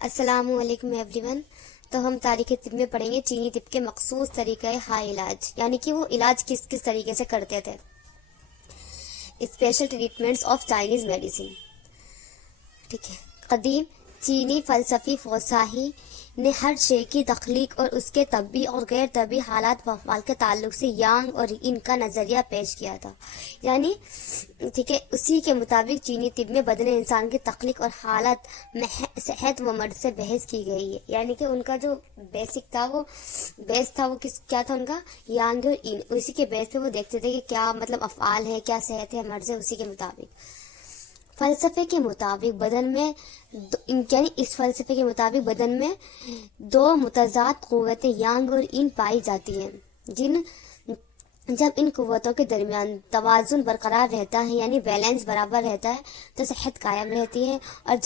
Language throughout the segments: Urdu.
السلام علیکم ایوری ون. تو ہم تاریخ طب میں پڑھیں گے چینی طب کے مخصوص طریقہ ہائے علاج، یعنی کہ وہ علاج کس کس طریقے سے کرتے تھے. Special treatments of Chinese medicine. ٹھیک ہے. قدیم چینی فلسفی فوساہی نے ہر شے کی تخلیق اور اس کے طبی اور غیر طبی حالات و افعال کے تعلق سے یانگ اور ان کا نظریہ پیش کیا تھا. یعنی ٹھیک ہے، اسی کے مطابق چینی طب میں بدن انسان کی تخلیق اور حالت میں صحت و مرض سے بحث کی گئی ہے. یعنی کہ ان کا جو بیسک تھا، وہ بیس تھا، وہ کیا تھا ان کا؟ یانگ اور ان. اسی کے بیس پہ وہ دیکھتے تھے کہ کیا مطلب افعال ہے، کیا صحت ہے، مرض ہے. اسی کے مطابق فلسفے کے مطابق بدن میں یعنی اس فلسفے کے مطابق بدن میں دو متضاد قوتیں یانگ اور ان پائی جاتی ہیں، جب ان قوتوں کے درمیان توازن برقرار رہتا ہے، یعنی بیلنس برابر رہتا ہے، تو صحت قائم رہتی ہے. اور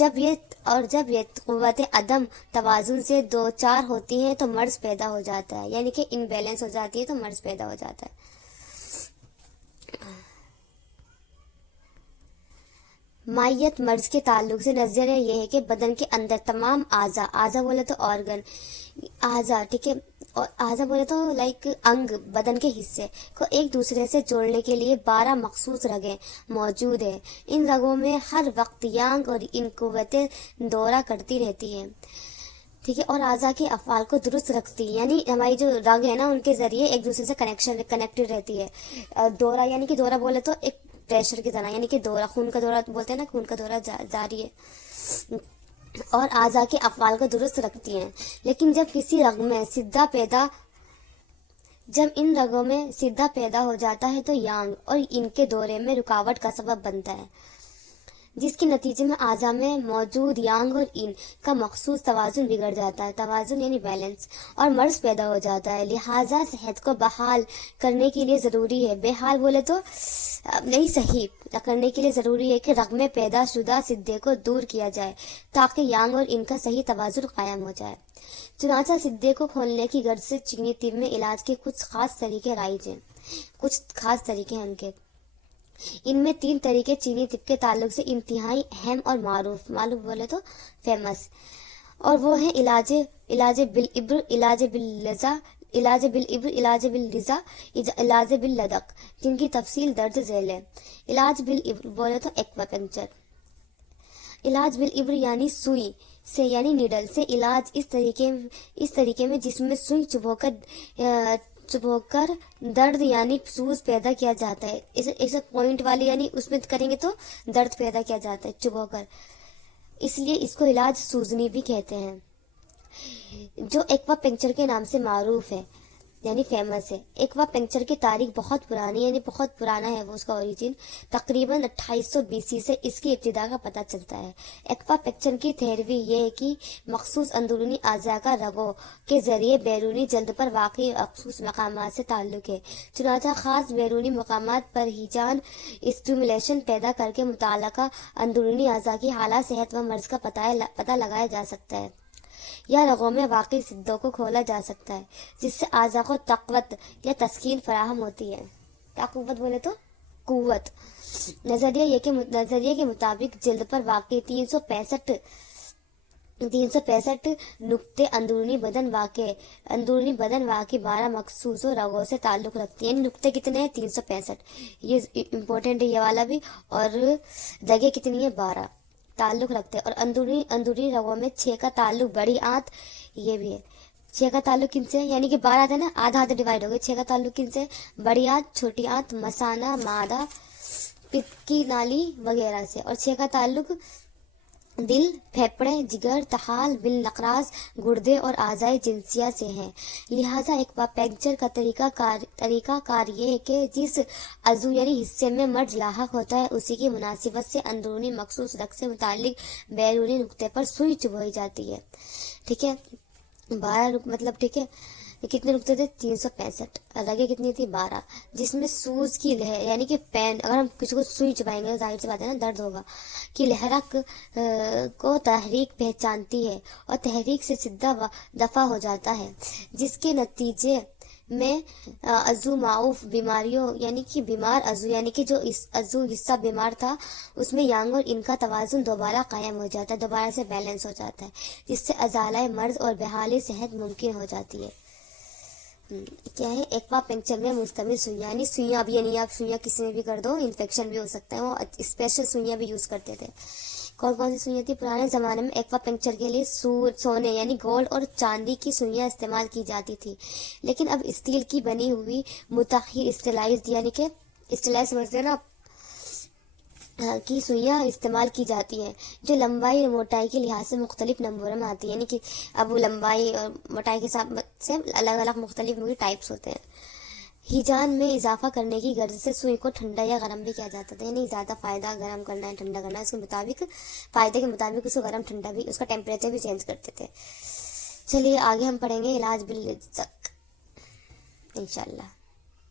جب یہ قوتیں عدم توازن سے دو چار ہوتی ہیں تو مرض پیدا ہو جاتا ہے. یعنی کہ ان بیلنس ہو جاتی ہے تو مرض پیدا ہو جاتا ہے. مائیت مرض کے تعلق سے نظریہ یہ ہے کہ بدن کے اندر تمام اعضا بولے تو آرگن، اعضا ٹھیک ہے، اور اعضا بولے تو لائک انگ، بدن کے حصے کو ایک دوسرے سے جوڑنے کے لیے 12 مخصوص رگیں موجود ہیں. ان رگوں میں ہر وقت یانگ اور ان قوتیں دورہ کرتی رہتی ہیں. ٹھیک ہے. اور اعضا کے افعال کو درست رکھتی ہیں، یعنی ہماری جو رگ ہے نا، ان کے ذریعے ایک دوسرے سے کنیکٹڈ رہتی ہے. دورہ یعنی کہ دورہ بولے تو ایک پریشر کی طرح، یعنی کہ دورہ، خون کا دورہ بولتے ہیں نا، خون کا دورہ جاری ہے. اور اعضا کے افعال کو درست رکھتی ہیں. لیکن جب ان رگوں میں سدھا پیدا ہو جاتا ہے تو یانگ اور ان کے دورے میں رکاوٹ کا سبب بنتا ہے، جس کے نتیجے میں اعضا میں موجود یانگ اور ان کا مخصوص توازن بگڑ جاتا ہے. توازن یعنی بیلنس، اور مرض پیدا ہو جاتا ہے. لہٰذا صحت کو بحال کرنے کے لیے ضروری ہے، بحال بولے تو نہیں، صحیح کرنے کے لیے ضروری ہے کہ رگ میں پیدا شدہ سدھے کو دور کیا جائے تاکہ یانگ اور ان کا صحیح توازن قائم ہو جائے. چنانچہ سدھے کو کھولنے کی غرض سے چینی طب میں علاج کے کچھ خاص طریقے رائج ہیں. کچھ خاص طریقے ہیں ان کے. ان میں 3 طریقے چینی طب کے تعلق سے انتہائی اہم اور معروف بولے تو فیمس، اور وہ ہیں علاج بالابر، علاج باللذا، علاج بالابر، علاج بالرضا، علاج باللدق، جن کی تفصیل درج ذیل ہے. علاج بالابر بولے تو ایکواپنکچر. علاج بالابر یعنی سوئی سے، یعنی نیڈل سے علاج اس طریقے میں جس میں سوئی چبھو کر درد یعنی سوز پیدا کیا جاتا ہے. ایسے پوائنٹ والی، یعنی اس میں کریں گے تو درد پیدا کیا جاتا ہے چبھو کر، اس لیے اس کو علاج سوزنی بھی کہتے ہیں، جو ایکوا پنکچر کے نام سے معروف ہے، یعنی فیمس ہے. ایکوا پنکچر کی تاریخ بہت پرانی، یعنی بہت پرانا ہے وہ، اس کا اوریجن تقریباً 2800 BC سے اس کی ابتدا کا پتہ چلتا ہے. ایکوا پنکچر کی تھیوری یہ ہے کہ مخصوص اندرونی اعضاء کا رگوں کے ذریعے بیرونی جلد پر واقع مخصوص مقامات سے تعلق ہے. چنانچہ خاص بیرونی مقامات پر ہیجان اسٹیمولیشن پیدا کر کے متعلقہ اندرونی اعضاء کی حالت، صحت و مرض کا پتہ لگایا جا سکتا ہے، یا رگوں میں واقع سدھوں کو کھولا جا سکتا ہے، جس سے اعضاء کو تقویت یا تسکین فراہم ہوتی ہے. قوت بولے تو قوت. نظریے کے مطابق جلد پر واقع 365 نقطے اندرونی بدن واقع 12 مخصوص رگوں سے تعلق رکھتے ہیں. یعنی نقطے کتنے ہیں؟ 365. یہ امپورٹنٹ ہے یہ والا بھی. اور جگہ کتنی ہے؟ 12 تعلق رکھتے ہیں. اور اندرونی رگوں میں 6 کا تعلق بڑی آنت، یہ بھی ہے. 6 کا تعلق کن سے؟ یعنی کہ 12 تھا نا، آدھا ڈیوائڈ ہو گئے. 6 کا تعلق کن سے؟ بڑی آنت، چھوٹی آنت، مثانہ، معدہ، پت کی نالی وغیرہ سے. اور 6 کا تعلق دل، پھیپھڑے، جگر، طحال، بالنقراز، گردے اور اعضائے جنسیہ سے ہے. لہٰذا ایکواپنکچر کا طریقہ کار یہ ہے کہ جس عضو یعنی حصے میں مرض لاحق ہوتا ہے، اسی کی مناسبت سے اندرونی مخصوص رگ سے متعلق بیرونی نقطے پر سوئی چبھوئی جاتی ہے. ٹھیک ہے. 12 مطلب ٹھیک ہے. کتنے نقطے تھے؟ 365. رگیں کتنی تھی؟ 12. جس میں سوز کی لہر، یعنی کہ پین، اگر ہم کسی کو سوئی چبائیں گے ظاہر سی بات ہے نا، درد ہوگا، کی لہرک کو تحریک پہچانتی ہے اور تحریک سے سدھا دفع ہو جاتا ہے، جس کے نتیجے میں عضو معوف بیماریوں یعنی کہ بیمار عضو یعنی کہ جو اس عضو حصہ بیمار تھا اس میں یانگ اور ان کا توازن دوبارہ قائم ہو جاتا ہے، دوبارہ سے بیلنس ہو جاتا ہے، جس سے ازالہ مرض اور بحالی صحت ممکن ہو جاتی ہے۔ کیا ہے ایکوا پنکچر میں مستمر سوئیاں، یعنی سوئیاں اب یہ نہیں آپ سوئیاں کسی میں بھی کر دو انفیکشن بھی ہو سکتا ہے، وہ اسپیشل سوئیاں بھی یوز کرتے تھے۔ کون کون سی سوئیاں تھی؟ پرانے زمانے میں ایکوا پنکچر کے لیے سونے یعنی گولڈ اور چاندی کی سوئیاں استعمال کی جاتی تھی، لیکن اب اسٹیل کی بنی ہوئی متحر اسٹیلائزڈ یعنی کہ اسٹیلائز سمجھتے ہیں نا کی سوئیاں استعمال کی جاتی ہیں، جو لمبائی اور موٹائی کے لحاظ سے مختلف نمبروں میں آتی ہے، یعنی کہ اب وہ لمبائی اور موٹائی کے حساب سے الگ الگ مختلف ٹائپس ہوتے ہیں۔ ہیجان میں اضافہ کرنے کی غرض سے سوئی کو ٹھنڈا یا گرم بھی کیا جاتا تھا، یعنی زیادہ فائدہ گرم کرنا ہے ٹھنڈا کرنا ہے، اس کے مطابق فائدے کے مطابق اس کو گرم ٹھنڈا بھی اس کا ٹیمپریچر بھی چینج کرتے تھے۔ چلیے آگے ہم پڑھیں گے علاج باللزق انشاءاللہ۔